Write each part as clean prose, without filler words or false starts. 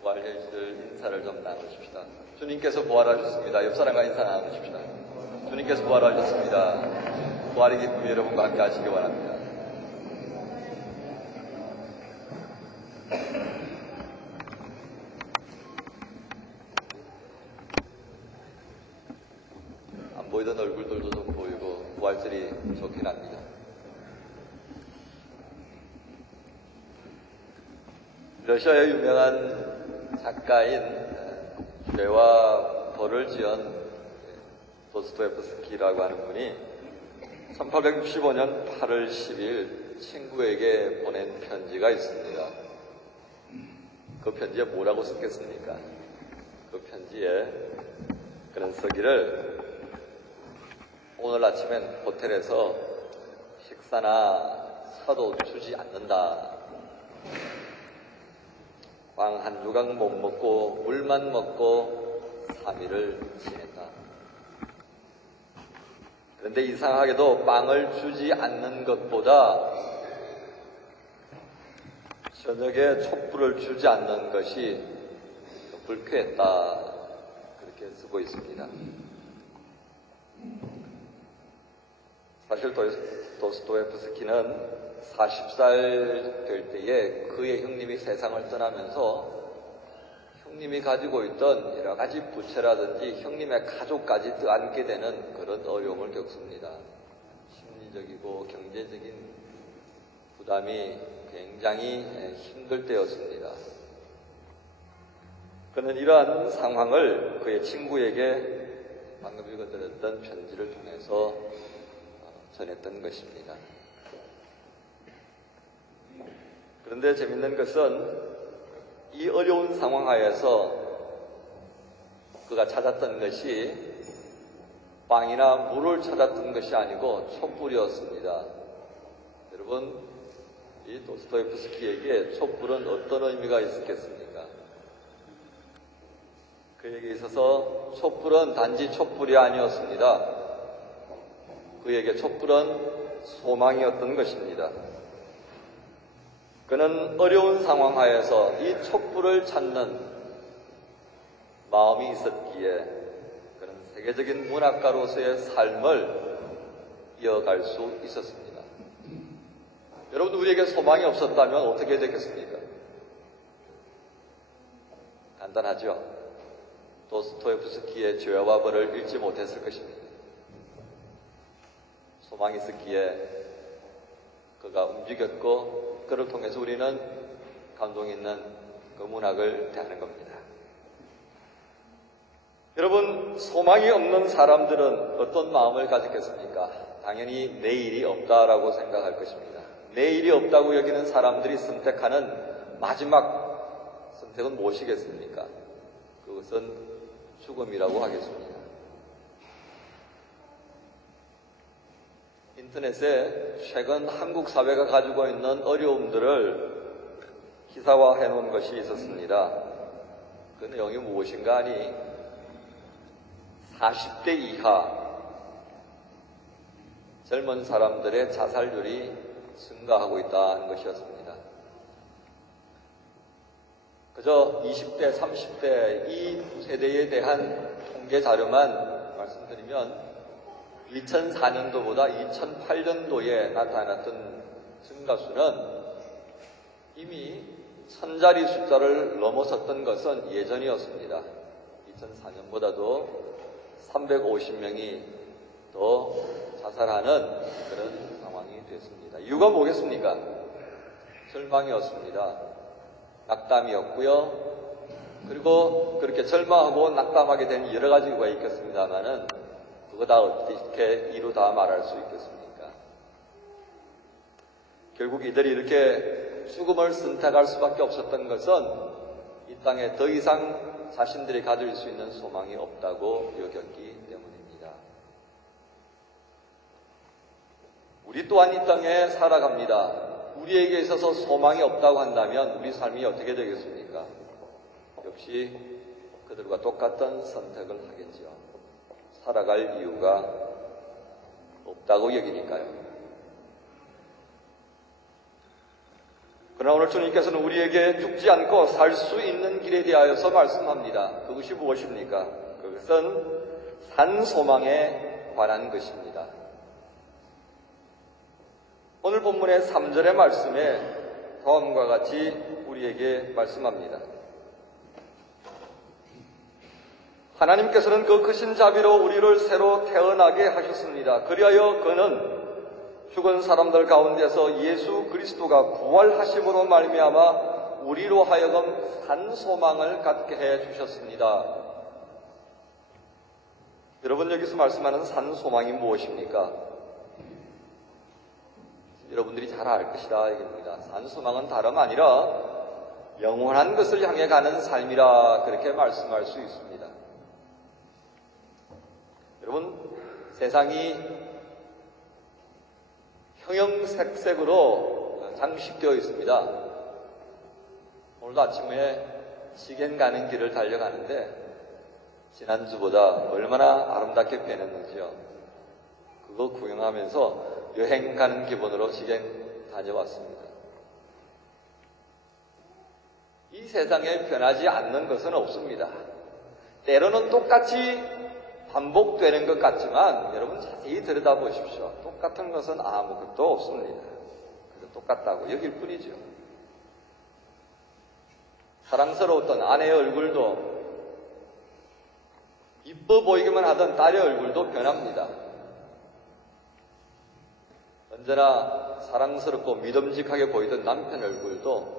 부활해주실 인사를 좀 나누십시다. 주님께서 부활하셨습니다. 옆 사람과 인사 나누십시다. 주님께서 부활하셨습니다. 부활의 기쁨이 여러분과 함께 하시기 바랍니다. 안 보이던 얼굴들도 좀 보이고 부활절이 좋긴 합니다. 러시아의 유명한 작가인 죄와 벌을 지은 도스토옙스키라고 하는 분이 1865년 8월 10일 친구에게 보낸 편지가 있습니다. 그 편지에 뭐라고 썼겠습니까? 그 편지에 그는 쓰기를 오늘 아침엔 호텔에서 식사나 사도 주지 않는다. 빵 한 조각 못 먹고 물만 먹고 3일을 지낸다. 그런데 이상하게도 빵을 주지 않는 것보다 저녁에 촛불을 주지 않는 것이 불쾌했다. 그렇게 쓰고 있습니다. 사실 도스토옙스키는 40살 될 때에 그의 형님이 세상을 떠나면서 형님이 가지고 있던 여러 가지 부채라든지 형님의 가족까지 떠안게 되는 그런 어려움을 겪습니다. 심리적이고 경제적인 부담이 굉장히 힘들 때였습니다. 그는 이러한 상황을 그의 친구에게 방금 읽어드렸던 편지를 통해서 전했던 것입니다. 그런데 재밌는 것은 이 어려운 상황 하에서 그가 찾았던 것이 빵이나 물을 찾았던 것이 아니고 촛불이었습니다. 여러분, 이 도스토옙스키에게 촛불은 어떤 의미가 있었겠습니까? 그에게 있어서 촛불은 단지 촛불이 아니었습니다. 그에게 촛불은 소망이었던 것입니다. 그는 어려운 상황 하에서 이 촛불을 찾는 마음이 있었기에 그는 세계적인 문학가로서의 삶을 이어갈 수 있었습니다. 여러분, 우리에게 소망이 없었다면 어떻게 되겠습니까? 간단하죠. 도스토옙스키의 죄와 벌을 읽지 못했을 것입니다. 소망이 있었기에 그가 움직였고 그를 통해서 우리는 감동 있는 그 문학을 대하는 겁니다. 여러분, 소망이 없는 사람들은 어떤 마음을 가졌겠습니까? 당연히 내일이 없다라고 생각할 것입니다. 내일이 없다고 여기는 사람들이 선택하는 마지막 선택은 무엇이겠습니까? 그것은 죽음이라고 하겠습니다. 인터넷에 최근 한국 사회가 가지고 있는 어려움들을 기사화해 놓은 것이 있었습니다. 그 내용이 무엇인가 하니 40대 이하 젊은 사람들의 자살률이 증가하고 있다는 것이었습니다. 그저 20대, 30대 이 세대에 대한 통계 자료만 말씀드리면 2004년도보다 2008년도에 나타났던 증가수는 이미 1000자리 숫자를 넘어섰던 것은 예전이었습니다. 2004년보다도 350명이 더 자살하는 그런 상황이 됐습니다. 이유가 뭐겠습니까? 절망이었습니다. 낙담이었고요. 그리고 그렇게 절망하고 낙담하게 된 여러 가지 이유가 있겠습니다만은 그거 다 어떻게 이루 다 말할 수 있겠습니까? 결국 이들이 이렇게 죽음을 선택할 수밖에 없었던 것은 이 땅에 더 이상 자신들이 가질 수 있는 소망이 없다고 여겼기 때문입니다. 우리 또한 이 땅에 살아갑니다. 우리에게 있어서 소망이 없다고 한다면 우리 삶이 어떻게 되겠습니까? 역시 그들과 똑같은 선택을 하겠지요. 살아갈 이유가 없다고 여기니까요. 그러나 오늘 주님께서는 우리에게 죽지 않고 살 수 있는 길에 대하여서 말씀합니다. 그것이 무엇입니까? 그것은 산소망에 관한 것입니다. 오늘 본문의 3절의 말씀에 다음과 같이 우리에게 말씀합니다. 하나님께서는 그 크신 자비로 우리를 새로 태어나게 하셨습니다. 그리하여 그는 죽은 사람들 가운데서 예수 그리스도가 부활하심으로 말미암아 우리로 하여금 산 소망을 갖게 해 주셨습니다. 여러분, 여기서 말씀하는 산 소망이 무엇입니까? 여러분들이 잘 알 것이다 이겁니다. 산 소망은 다름 아니라 영원한 것을 향해 가는 삶이라 그렇게 말씀할 수 있습니다. 여러분, 세상이 형형색색으로 장식되어 있습니다. 오늘도 아침에 시겐 가는 길을 달려가는데 지난주보다 얼마나 아름답게 변했는지요. 그거 구경하면서 여행 가는 기분으로 시겐 다녀왔습니다. 이 세상에 변하지 않는 것은 없습니다. 때로는 똑같이 반복되는 것 같지만 여러분 자세히 들여다보십시오. 똑같은 것은 아무것도 없습니다. 그래서 똑같다고 여길 뿐이죠. 사랑스러웠던 아내의 얼굴도 이뻐 보이기만 하던 딸의 얼굴도 변합니다. 언제나 사랑스럽고 믿음직하게 보이던 남편 얼굴도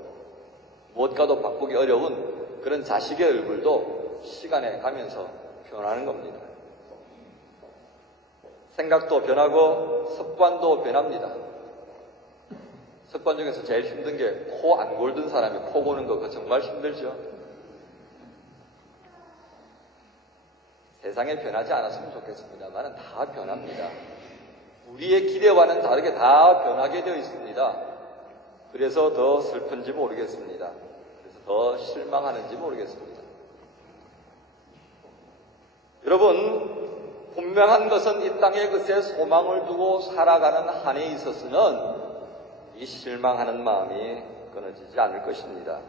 무엇과도 바꾸기 어려운 그런 자식의 얼굴도 시간에 가면서 변하는 겁니다. 생각도 변하고 습관도 변합니다. 습관 중에서 제일 힘든 게 코 안 골든 사람이 코 고는 거 그거 정말 힘들죠. 세상에 변하지 않았으면 좋겠습니다만 다 변합니다. 우리의 기대와는 다르게 다 변하게 되어 있습니다. 그래서 더 슬픈지 모르겠습니다. 그래서 더 실망하는지 모르겠습니다. 여러분, 분명한 것은 이 땅에 그새 소망을 두고 살아가는 한에 있어서는 이 실망하는 마음이 끊어지지 않을 것입니다.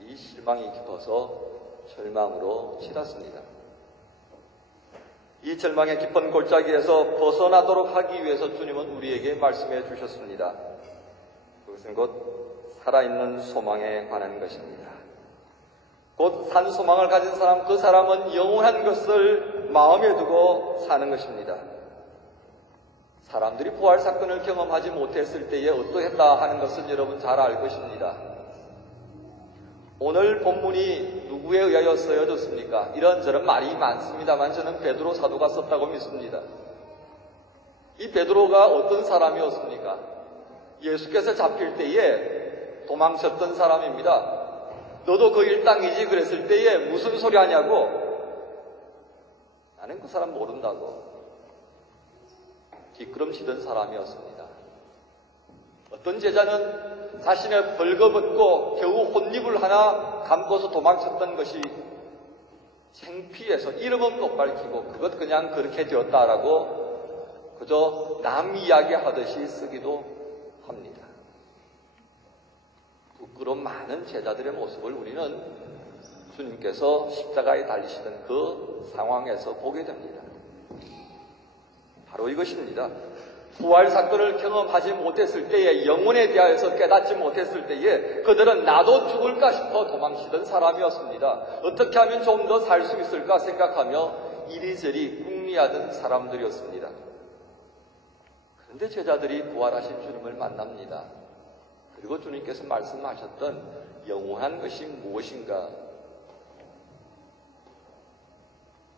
이 실망이 깊어서 절망으로 치닫습니다. 이 절망의 깊은 골짜기에서 벗어나도록 하기 위해서 주님은 우리에게 말씀해 주셨습니다. 그것은 곧 살아있는 소망에 관한 것입니다. 곧 산 소망을 가진 사람, 그 사람은 영원한 것을 마음에 두고 사는 것입니다. 사람들이 부활 사건을 경험하지 못했을 때에 어떠했다 하는 것은 여러분 잘 알 것입니다. 오늘 본문이 누구에 의하여 쓰여졌습니까? 이런저런 말이 많습니다만 저는 베드로 사도가 썼다고 믿습니다. 이 베드로가 어떤 사람이었습니까? 예수께서 잡힐 때에 도망쳤던 사람입니다. 너도 그 일당이지 그랬을 때에 무슨 소리 하냐고. 나는 그 사람 모른다고 뒷걸음치던 사람이었습니다. 어떤 제자는 자신의 벌거벗고 겨우 혼입을 하나 감고서 도망쳤던 것이 창피해서 이름은 못 밝히고 그것 그냥 그렇게 되었다라고 그저 남 이야기하듯이 쓰기도 합니다. 부끄러운 많은 제자들의 모습을 우리는 주님께서 십자가에 달리시던 그 상황에서 보게 됩니다. 바로 이것입니다. 부활 사건을 경험하지 못했을 때에, 영혼에 대하여서 깨닫지 못했을 때에 그들은 나도 죽을까 싶어 도망치던 사람이었습니다. 어떻게 하면 좀 더 살 수 있을까 생각하며 이리저리 궁리하던 사람들이었습니다. 그런데 제자들이 부활하신 주님을 만납니다. 그리고 주님께서 말씀하셨던 영원한 것이 무엇인가,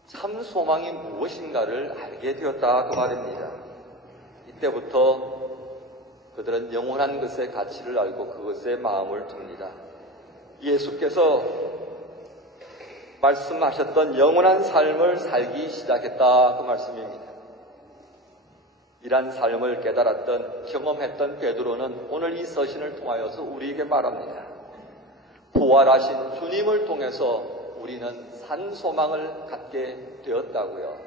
참 소망이 무엇인가를 알게 되었다 그 말입니다. 이때부터 그들은 영원한 것의 가치를 알고 그것에 마음을 둡니다. 예수께서 말씀하셨던 영원한 삶을 살기 시작했다 그 말씀입니다. 이러한 삶을 깨달았던, 경험했던 베드로는 오늘 이 서신을 통하여서 우리에게 말합니다. 부활하신 주님을 통해서 우리는 산 소망을 갖게 되었다고요.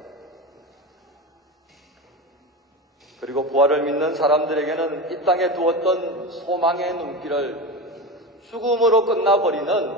그리고 부활을 믿는 사람들에게는 이 땅에 두었던 소망의 눈길을 죽음으로 끝나버리는